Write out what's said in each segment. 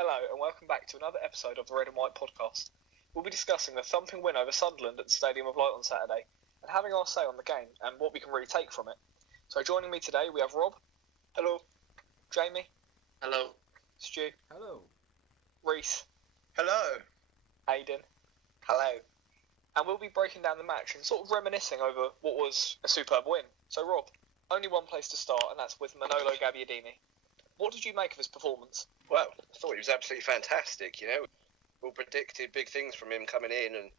Hello and welcome back to another episode of the Red and White podcast. We'll be discussing the thumping win over Sunderland at the Stadium of Light on Saturday and having our say on the game and what we can really take from it. So joining me today we have Rob. Hello. Jamie. Hello. Stu. Hello. Rhys. Hello. Aydin. Hello. And we'll be breaking down the match and sort of reminiscing over what was a superb win. So Rob, only one place to start and that's with Manolo Gabbiadini. What did you make of his performance? Well, I thought he was absolutely fantastic, We all predicted big things from him coming in and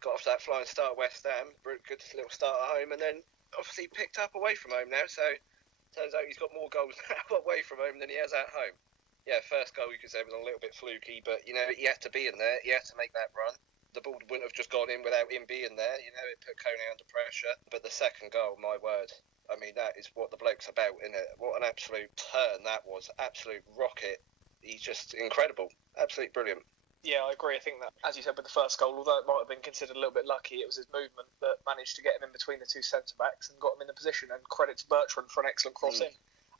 got off that flying start at West Ham. Good little start at home and then obviously picked up away from home now. So turns out he's got more goals away from home than he has at home. Yeah, first goal you could say was a little bit fluky, but, he had to be in there. He had to make that run. The ball wouldn't have just gone in without him being there. It put Coney under pressure. But the second goal, my word. I mean, that is what the bloke's about, isn't it? What an absolute turn that was. Absolute rocket. He's just incredible. Absolutely brilliant. Yeah, I agree. I think that, as you said with the first goal, although it might have been considered a little bit lucky, it was his movement that managed to get him in between the two centre-backs and got him in the position, and credit to Bertrand for an excellent cross in.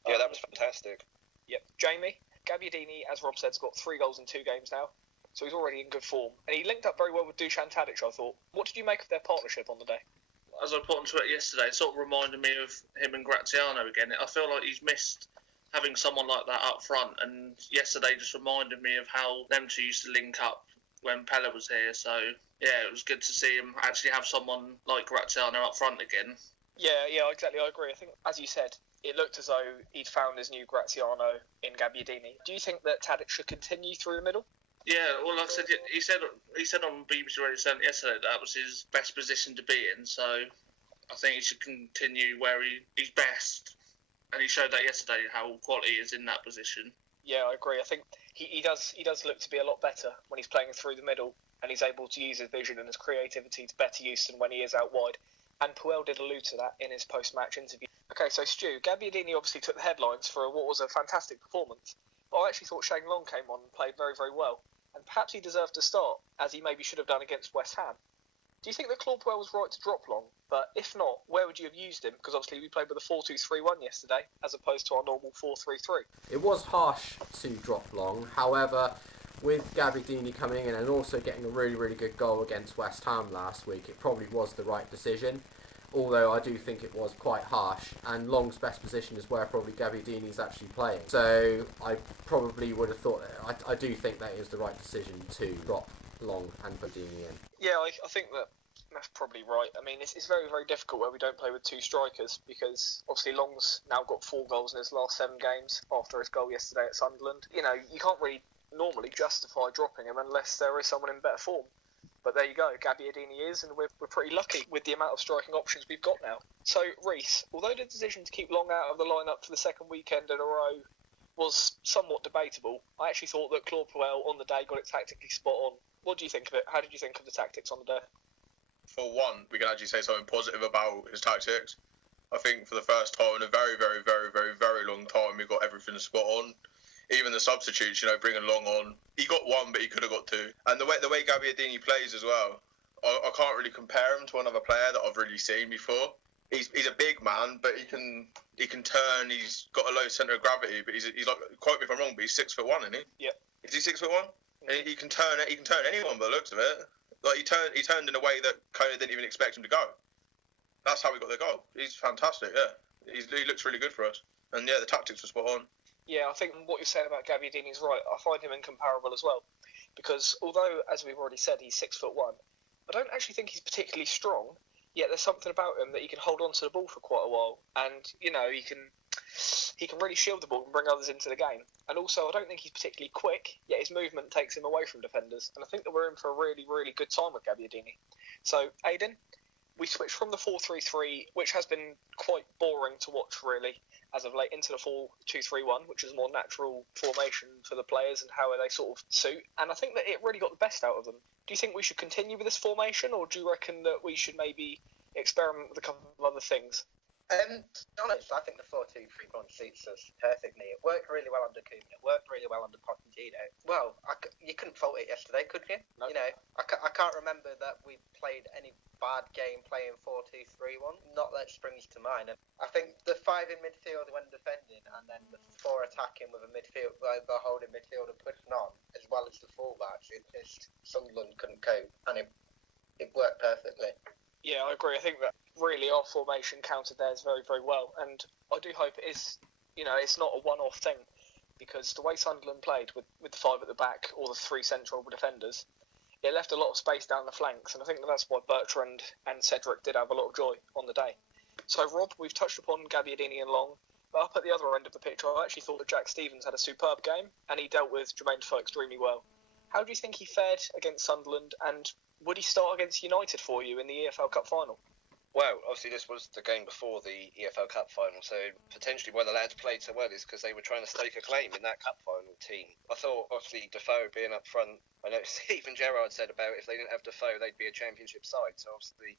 Yeah, that was fantastic. Yep. Jamie, Gabbiadini, as Rob said, has got 3 goals in 2 games now, so he's already in good form. And he linked up very well with Dusan Tadic, I thought. What did you make of their partnership on the day? As I put onto it yesterday, it sort of reminded me of him and Graziano again. I feel like he's missed having someone like that up front, and yesterday just reminded me of how them two used to link up when Pella was here. So, yeah, it was good to see him actually have someone like Graziano up front again. Yeah, exactly, I agree. I think, as you said, it looked as though he'd found his new Graziano in Gabbiadini. Do you think that Tadic should continue through the middle? Yeah, well, like I said, he said on BBC Radio Centre yesterday that was his best position to be in. So I think he should continue where he's best, and he showed that yesterday how quality is in that position. Yeah, I agree. I think he does look to be a lot better when he's playing through the middle, and he's able to use his vision and his creativity to better use than when he is out wide. And Puel did allude to that in his post-match interview. Okay, so Stu, Gabbiadini obviously took the headlines for what was a fantastic performance, but I actually thought Shane Long came on and played very, very well. And perhaps he deserved to start, as he maybe should have done against West Ham. Do you think that Claude Puel was right to drop Long? But if not, where would you have used him? Because obviously we played with a 4-2-3-1 yesterday, as opposed to our normal 4-3-3. It was harsh to drop Long. However, with Gabbiadini coming in and also getting a really, really good goal against West Ham last week, it probably was the right decision. Although I do think it was quite harsh, and Long's best position is where probably Gabbiadini is actually playing. So I probably would have thought, I do think that is the right decision to drop Long and Gabbiadini in. Yeah, I think that's probably right. I mean, it's very, very difficult where we don't play with 2 strikers, because obviously Long's now got 4 goals in his last 7 games after his goal yesterday at Sunderland. You can't really normally justify dropping him unless there is someone in better form. But there you go, Gabbiadini is, and we're pretty lucky with the amount of striking options we've got now. So, Rhys, although the decision to keep Long out of the lineup for the second weekend in a row was somewhat debatable, I actually thought that Claude Puel on the day got it tactically spot on. What do you think of it? How did you think of the tactics on the day? For one, we can actually say something positive about his tactics. I think for the first time in a very, very, very, very, very long time, we got everything spot on. Even the substitutes, bringing Long on. He got 1, but he could have got 2. And the way Gabbiadini plays as well, I can't really compare him to another player that I've really seen before. He's a big man, but he can turn. He's got a low centre of gravity, but he's like, quote me if I'm wrong, but he's 6'1", isn't he? Yeah. Is he 6'1"? And he can turn anyone by the looks of it. Like he turned in a way that Coney didn't even expect him to go. That's how we got the goal. He's fantastic. Yeah. He looks really good for us. And yeah, the tactics were spot on. Yeah, I think what you're saying about Gabbiadini is right. I find him incomparable as well. Because although, as we've already said, he's 6'1", I don't actually think he's particularly strong, yet there's something about him that he can hold on to the ball for quite a while. And, he can really shield the ball and bring others into the game. And also, I don't think he's particularly quick, yet his movement takes him away from defenders. And I think that we're in for a really, really good time with Gabbiadini. So, Aydin, we switched from the 4-3-3, which has been quite boring to watch, really, as of late, into the 4-2-3-1, which is a more natural formation for the players and how they sort of suit. And I think that it really got the best out of them. Do you think we should continue with this formation, or do you reckon that we should maybe experiment with a couple of other things? To be honest, I think the 4-2-3-1 suits us perfectly. It worked really well under Koeman. It worked really well under Pochettino. Well, you couldn't fault it yesterday, could you? No. You know, I can't remember that we played any bad game playing 4-2-3-1. Not that springs to mind. And I think the 5 in midfield when defending, and then the 4 attacking with a midfield, the holding midfielder pushing on, as well as the fullbacks. It just Sunderland couldn't cope, and it worked perfectly. Yeah, I agree. I think that really our formation countered theirs very, very well, and I do hope it is, it's not a one-off thing, because the way Sunderland played with the 5 at the back or the 3 central defenders, it left a lot of space down the flanks, and I think that's why Bertrand and Cedric did have a lot of joy on the day. So, Rob, we've touched upon Gabbiadini and Long, but up at the other end of the pitch, I actually thought that Jack Stevens had a superb game, and he dealt with Jermaine Defoe extremely well. How do you think he fared against Sunderland, and would he start against United for you in the EFL Cup final? Well, obviously this was the game before the EFL Cup final, so potentially why the lads played so well is because they were trying to stake a claim in that Cup final team. I thought, obviously, Defoe being up front, I know Stephen Gerrard said about if they didn't have Defoe, they'd be a championship side, so obviously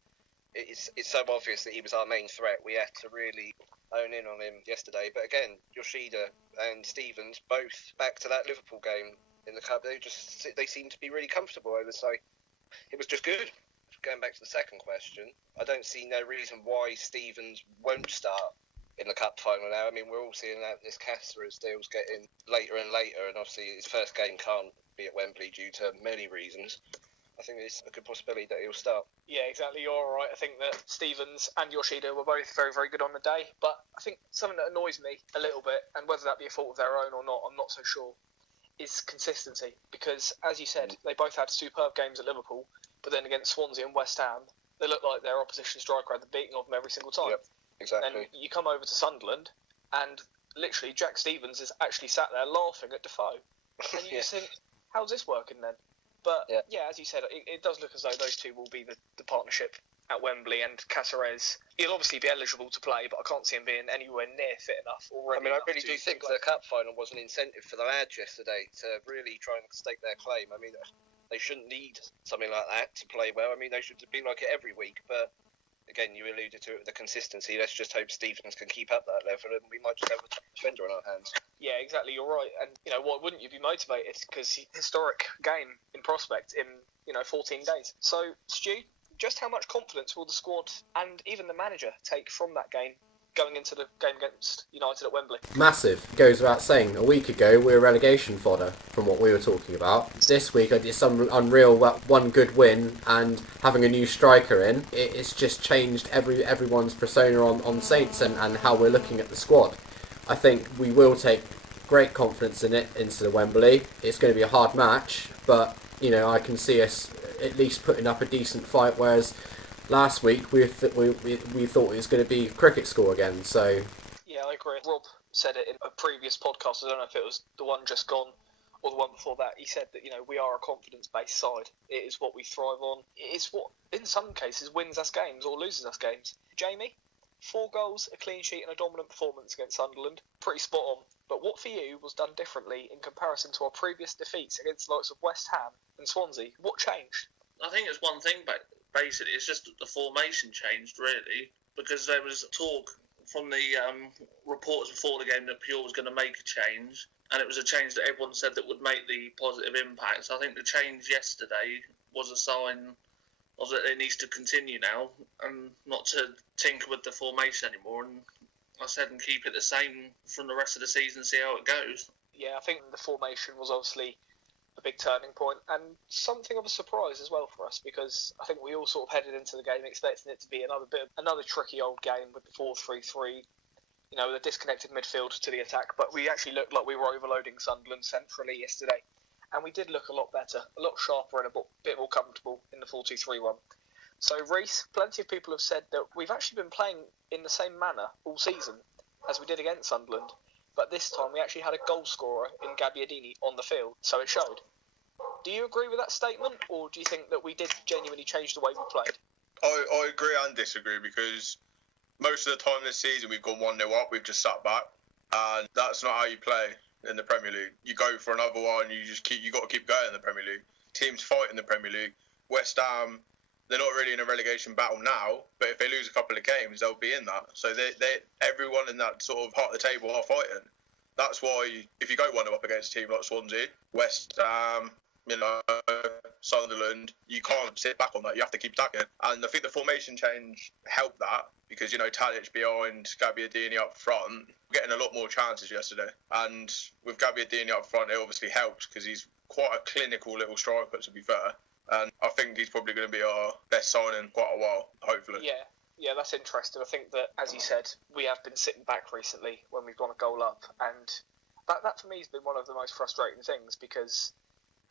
it's so obvious that he was our main threat. We had to really hone in on him yesterday, but again, Yoshida and Stevens both back to that Liverpool game in the Cup, they seemed to be really comfortable over, so it was just good. Going back to the second question, I don't see no reason why Stevens won't start in the Cup final now. I mean, we're all seeing that this Caceres deal's getting later and later, and obviously his first game can't be at Wembley due to many reasons. I think it's a good possibility that he'll start. Yeah, exactly. You're all right. I think that Stevens and Yoshida were both very, very good on the day, but I think something that annoys me a little bit, and whether that be a fault of their own or not, I'm not so sure, is consistency. Because, as you said, they both had superb games at Liverpool, but then against Swansea and West Ham, they look like their opposition striker had the beating of them every single time. Yep, exactly. And you come over to Sunderland, and literally Jack Stevens is actually sat there laughing at Defoe. And you just think, how's this working then? But, yeah, as you said, it does look as though those two will be the partnership at Wembley, and Caceres, he'll obviously be eligible to play, but I can't see him being anywhere near fit enough already. I mean, I really do think the Cup final was an incentive for the lads yesterday to really try and stake their claim. I mean, they shouldn't need something like that to play well. I mean, they should be like it every week. But again, you alluded to it with the consistency. Let's just hope Stevens can keep up that level, and we might just have a defender on our hands. Yeah, exactly. You're right. And why wouldn't you be motivated? Because historic game in prospect in 14 days. So, Stu, just how much confidence will the squad and even the manager take from that game going into the game against United at Wembley? Massive. Goes without saying, a week ago we were relegation fodder from what we were talking about. This week it's some unreal one good win, and having a new striker in, it's just changed everyone's persona on Saints and how we're looking at the squad. I think we will take great confidence in it into the Wembley. It's going to be a hard match, but I can see us at least putting up a decent fight, whereas last week we thought it was going to be cricket score again. So yeah, I agree. Rob said it in a previous podcast. I don't know if it was the one just gone or the one before that. He said that we are a confidence-based side. It is what we thrive on. It is what, in some cases, wins us games or loses us games. Jamie, 4 goals, a clean sheet, and a dominant performance against Sunderland. Pretty spot on. But what for you was done differently in comparison to our previous defeats against the likes of West Ham and Swansea? What changed? I think it's one thing, but basically it's just the formation changed, really, because there was talk from the reports before the game that Pure was going to make a change, and it was a change that everyone said that would make the positive impact. So I think the change yesterday was a sign of that it needs to continue now and not to tinker with the formation anymore. And I said, and keep it the same from the rest of the season, see how it goes. Yeah, I think the formation was obviously a big turning point and something of a surprise as well for us, because I think we all sort of headed into the game expecting it to be another tricky old game with the 4-3-3, with a disconnected midfield to the attack. But we actually looked like we were overloading Sunderland centrally yesterday, and we did look a lot better, a lot sharper, and a bit more comfortable in the 4-2-3-1. So, Rhys, plenty of people have said that we've actually been playing in the same manner all season as we did against Sunderland, but this time we actually had a goal scorer in Gabbiadini on the field, so it showed. Do you agree with that statement, or do you think that we did genuinely change the way we played? I agree and disagree, because most of the time this season we've gone 1-0 up, we've just sat back, and that's not how you play in the Premier League. You go for another one, you got to keep going in the Premier League. Teams fight in the Premier League. West Ham, they're not really in a relegation battle now, but if they lose a couple of games, they'll be in that. So everyone in that sort of heart of the table are fighting. That's why if you go 1-0 up against a team like Swansea, West Ham, Sunderland, you can't sit back on that. You have to keep attacking. And I think the formation change helped that because, Tadic behind Gabbiadini up front, getting a lot more chances yesterday. And with Gabbiadini up front, it obviously helps because he's quite a clinical little striker, to be fair. And I think he's probably going to be our best signing in quite a while, hopefully. Yeah, that's interesting. I think that, as you said, we have been sitting back recently when we've gone a goal up. And that for me has been one of the most frustrating things because,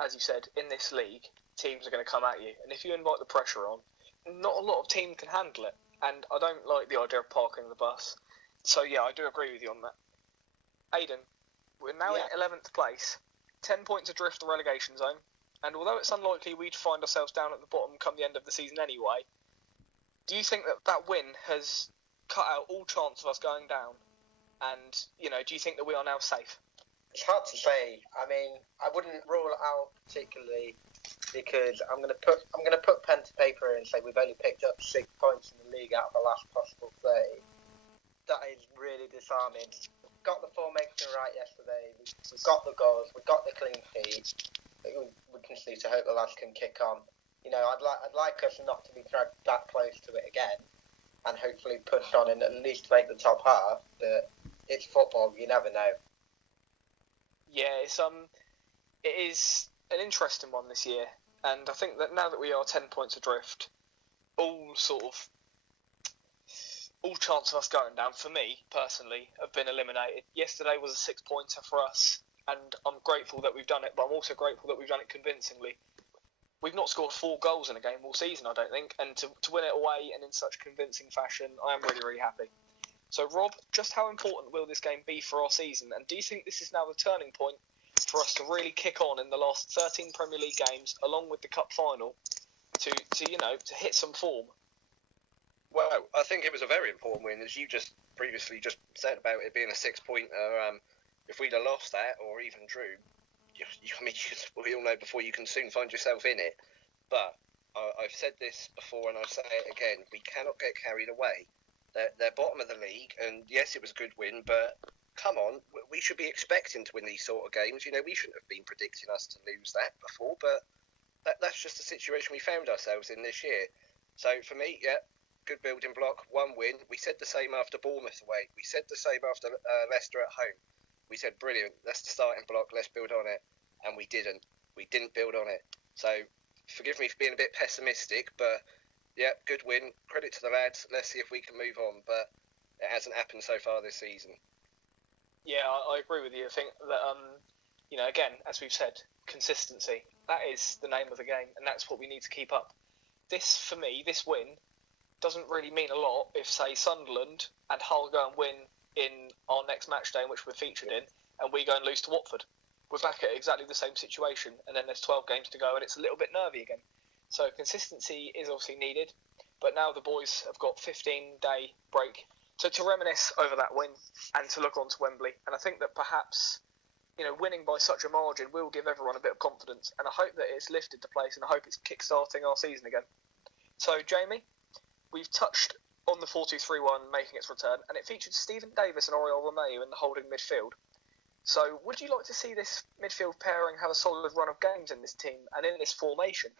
as you said, in this league, teams are going to come at you. And if you invite the pressure on, not a lot of teams can handle it. And I don't like the idea of parking the bus. So, yeah, I do agree with you on that. Aydin, we're now in 11th place, 10 points adrift the relegation zone. And although it's unlikely we'd find ourselves down at the bottom come the end of the season anyway, do you think that win has cut out all chance of us going down? And, do you think that we are now safe? It's hard to say. I mean, I wouldn't rule it out particularly because I'm going to put pen to paper and say we've only picked up 6 points in the league out of the last possible 30. That is really disarming. We got the formation right yesterday. We've got the goals. We've got the clean sheet. We can see to hope the lads can kick on. I'd like us not to be dragged that close to it again, and hopefully push on and at least make the top half. But it's football; you never know. Yeah, it is an interesting one this year, and I think that now that we are 10 points adrift, all chance of us going down, for me personally, have been eliminated. Yesterday was a 6-pointer for us, and I'm grateful that we've done it, but I'm also grateful that we've done it convincingly. We've not scored 4 goals in a game all season, I don't think, and to win it away and in such convincing fashion, I am really, really happy. So, Rob, just how important will this game be for our season, and do you think this is now the turning point for us to really kick on in the last 13 Premier League games, along with the Cup final, to hit some form? Well, I think it was a very important win, as you just previously just said about it being a 6-pointer. If we'd have lost that, or even drew, we all know before you can soon find yourself in it. But I've said this before and I'll say it again, we cannot get carried away. They're bottom of the league, and yes, it was a good win, but come on, we should be expecting to win these sort of games. We shouldn't have been predicting us to lose that before, but that's just the situation we found ourselves in this year. So for me, good building block, 1 win. We said the same after Bournemouth away. We said the same after Leicester at home. We said, brilliant, that's the starting block, let's build on it. And we didn't. We didn't build on it. So, forgive me for being a bit pessimistic, but, good win. Credit to the lads. Let's see if we can move on. But it hasn't happened so far this season. Yeah, I agree with you. I think that, again, as we've said, consistency. That is the name of the game, and that's what we need to keep up. For me, this win doesn't really mean a lot if, say, Sunderland and Hull go and win in our next match day in which we're featured in, and we go and lose to Watford. We're back at exactly the same situation, and then there's 12 games to go, and it's a little bit nervy again. So consistency is obviously needed, but now the boys have got 15-day break to reminisce over that win and to look on to Wembley. And I think that perhaps, winning by such a margin will give everyone a bit of confidence, and I hope that it's lifted the place, and I hope it's kick-starting our season again. So, Jamie, we've touched on the 4-2-3-1 making its return, and it featured Stephen Davis and Oriol Romeu in the holding midfield. So, would you like to see this midfield pairing have a solid run of games in this team and in this formation?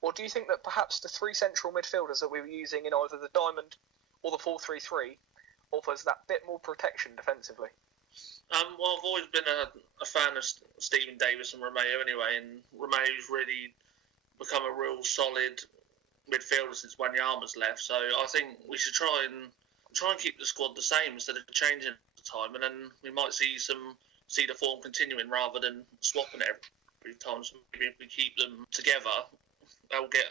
Or do you think that perhaps the 3 central midfielders that we were using in either the Diamond or the 4-3-3 offers that bit more protection defensively? Well, I've always been a fan of Stephen Davis and Romeu anyway, and Romeu's really become a real solid midfielder since Wanyama's left. So I think we should try and keep the squad the same instead of changing at the time, and then we might see the form continuing rather than swapping it every time. So maybe if we keep them together, they'll get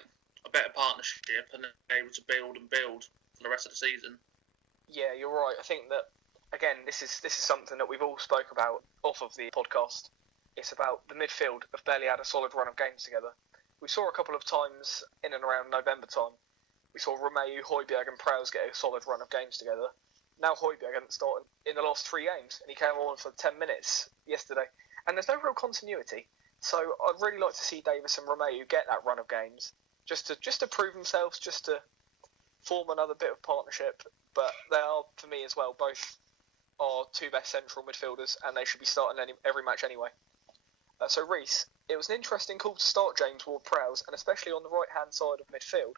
a better partnership and they're able to build for the rest of the season. Yeah, you're right. I think that, again, this is something that we've all spoke about off of the podcast. It's about the midfield have barely had a solid run of games together. We saw a couple of times in and around November time. We saw Romeu, Højbjerg and Prowse get a solid run of games together. Now Højbjerg hadn't started in the last 3 games, and he came on for 10 minutes yesterday. And there's no real continuity. So I'd really like to see Davis and Romeu get that run of games, just to prove themselves, just to form another bit of partnership. But they are, for me as well, both are two best central midfielders, and they should be starting every match anyway. So Rhys, it was an interesting call to start James Ward-Prowse, and especially on the right-hand side of midfield.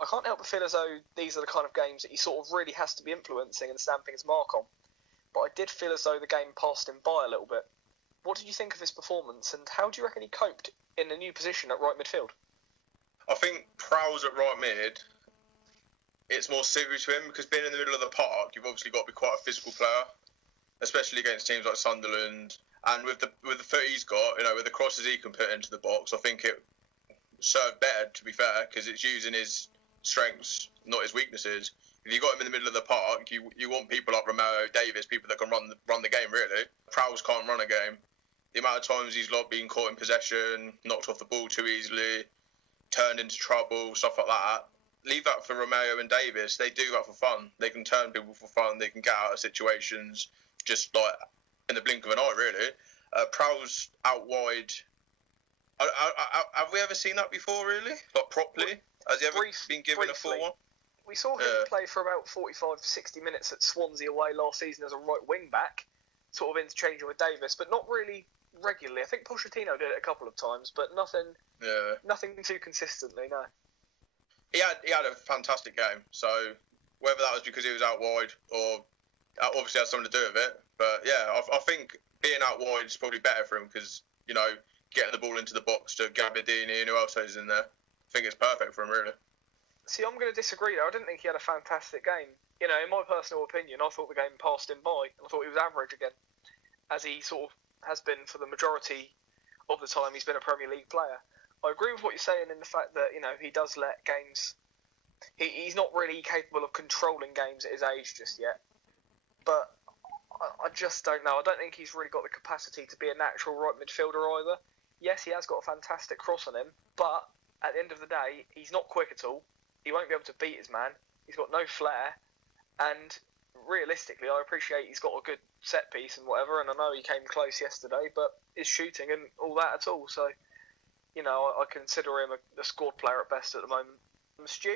I can't help but feel as though these are the kind of games that he sort of really has to be influencing and stamping his mark on. But I did feel as though the game passed him by a little bit. What did you think of his performance, and how do you reckon he coped in a new position at right midfield? I think Prowse at right mid, it's more suited to him because being in the middle of the park, you've obviously got to be quite a physical player, especially against teams like Sunderland. And with the foot he's got, with the crosses he can put into the box, I think it served better, to be fair, because it's using his strengths, not his weaknesses. If you got him in the middle of the park, you want people like Romeo, Davis, people that can run the game, really. Prowse can't run a game. The amount of times he's been caught in possession, knocked off the ball too easily, turned into trouble, stuff like that. Leave that for Romeo and Davis. They do that for fun. They can turn people for fun. They can get out of situations just like in the blink of an eye, really. Prowse out wide. Have we ever seen that before, really? Like, properly? Has he ever been given a full one? We saw him play for about 45-60 minutes at Swansea away last season as a right wing-back, sort of interchanging with Davis, but not really regularly. I think Pochettino did it a couple of times, but nothing too consistently, no. He had a fantastic game, so whether that was because he was out wide or obviously had something to do with it, but yeah, I think being out wide is probably better for him because, getting the ball into the box to Gabbiadini and who else is in there, I think it's perfect for him, really. See, I'm going to disagree though. I didn't think he had a fantastic game. In my personal opinion, I thought the game passed him by, and I thought he was average again, as he sort of has been for the majority of the time he's been a Premier League player. I agree with what you're saying in the fact that, he does let games... He's not really capable of controlling games at his age just yet. But I just don't know. I don't think he's really got the capacity to be a natural right midfielder either. Yes, he has got a fantastic cross on him, but at the end of the day, he's not quick at all. He won't be able to beat his man. He's got no flair. And realistically, I appreciate he's got a good set piece and whatever, and I know he came close yesterday, but his shooting and all that at all, so... I consider him a squad player at best at the moment. Stu,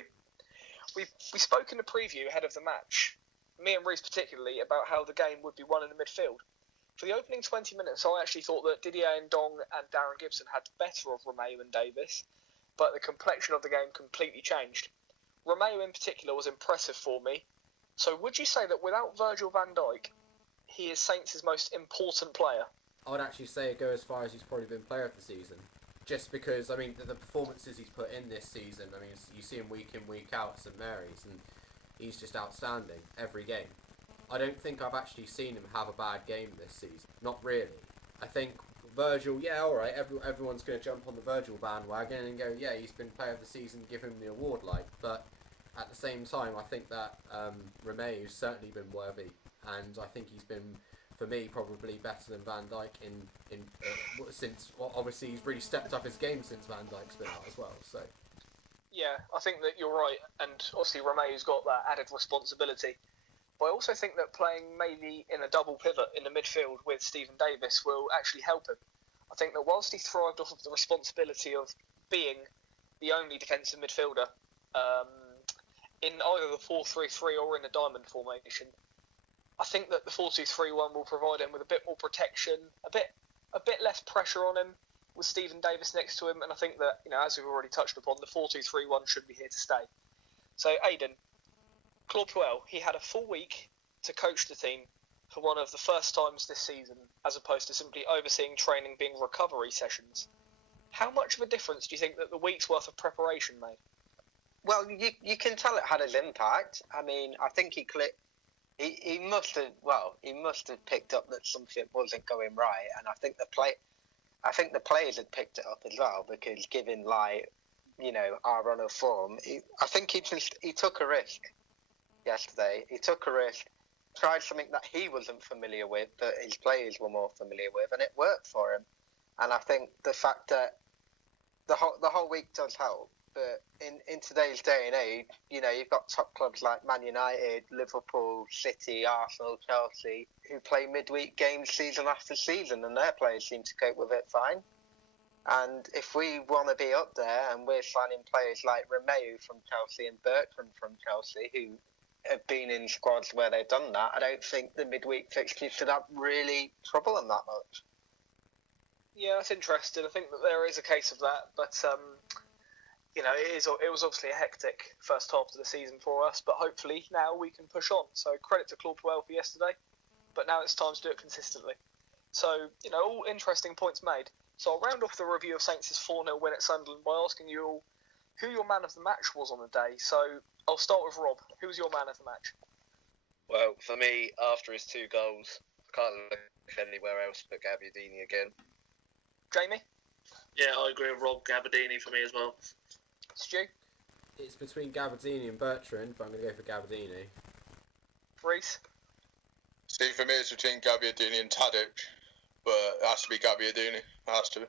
we spoke in the preview ahead of the match, me and Rhys particularly, about how the game would be won in the midfield. For the opening 20 minutes, I actually thought that Didier Ndong and Darren Gibson had the better of Romeo and Davis, but the complexion of the game completely changed. Romeo in particular was impressive for me. So would you say that without Virgil van Dijk, he is Saints' most important player? I would actually say go as far as he's probably been player of the season. Just because, the performances he's put in this season, you see him week in, week out at St Mary's, and he's just outstanding every game. I don't think I've actually seen him have a bad game this season. Not really. I think Virgil, yeah, alright, everyone's going to jump on the Virgil bandwagon and go, yeah, he's been player of the season, give him the award, but at the same time, I think that Romeo's certainly been worthy, and I think he's been, for me, probably better than Van Dijk since obviously he's really stepped up his game since Van Dijk's been out as well. So yeah, I think that you're right, and obviously Romeo's got that added responsibility. But I also think that playing maybe in a double pivot in the midfield with Stephen Davis will actually help him. I think that whilst he thrived off of the responsibility of being the only defensive midfielder in either the 4-3-3 or in the diamond formation, I think that the 4-2-3-1 will provide him with a bit more protection, a bit less pressure on him with Stephen Davis next to him, and I think that, as we've already touched upon, the 4-2-3-1 should be here to stay. So, Aydin, Claude Puel, he had a full week to coach the team for one of the first times this season, as opposed to simply overseeing training being recovery sessions. How much of a difference do you think that the week's worth of preparation made? Well, you can tell it had his impact. I think he clicked. He must have picked up that something wasn't going right, and I think the players had picked it up as well, because given our run of form, I think he took a risk yesterday. He took a risk, tried something that he wasn't familiar with, that his players were more familiar with, and it worked for him. And I think the fact that the whole week does help. But in today's day and age, you've got top clubs like Man United, Liverpool, City, Arsenal, Chelsea, who play midweek games season after season, and their players seem to cope with it fine. And if we want to be up there and we're signing players like Romeu from Chelsea and Bertrand from Chelsea, who have been in squads where they've done that, I don't think the midweek fixtures should have really trouble them that much. Yeah, that's interesting. I think that there is a case of that, but it was obviously a hectic first half of the season for us, but hopefully now we can push on. So credit to Claude Puel for yesterday, but now it's time to do it consistently. So, all interesting points made. So I'll round off the review of Saints' 4-0 win at Sunderland by asking you all who your man of the match was on the day. So I'll start with Rob. Who was your man of the match? Well, for me, after his 2 goals, I can't look anywhere else but Gabbiadini again. Jamie? Yeah, I agree with Rob. Gabbiadini for me as well. Stu? It's between Gabbiadini and Bertrand, but I'm going to go for Gabbiadini. Rhys? See, for me, it's between Gabbiadini and Tadic, but it has to be Gabbiadini. It has to be.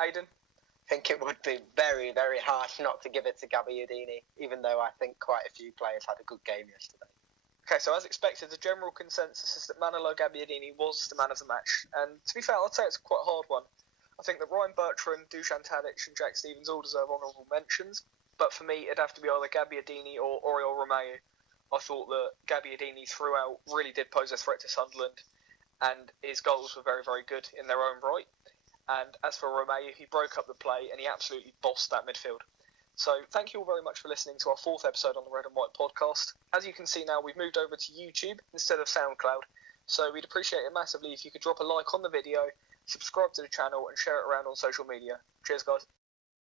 Aydin? I think it would be very, very harsh not to give it to Gabbiadini, even though I think quite a few players had a good game yesterday. Okay, so as expected, the general consensus is that Manolo Gabbiadini was the man of the match. And to be fair, I'd say it's quite a hard one. I think that Ryan Bertrand, Dusan Tadic and Jack Stevens all deserve honourable mentions. But for me, it'd have to be either Gabbiadini or Oriol Romeu. I thought that Gabbiadini throughout really did pose a threat to Sunderland. And his goals were very, very good in their own right. And as for Romeu, he broke up the play and he absolutely bossed that midfield. So thank you all very much for listening to our 4th episode on the Red and White podcast. As you can see now, we've moved over to YouTube instead of SoundCloud. So we'd appreciate it massively if you could drop a like on the video, subscribe to the channel and share it around on social media. Cheers, guys.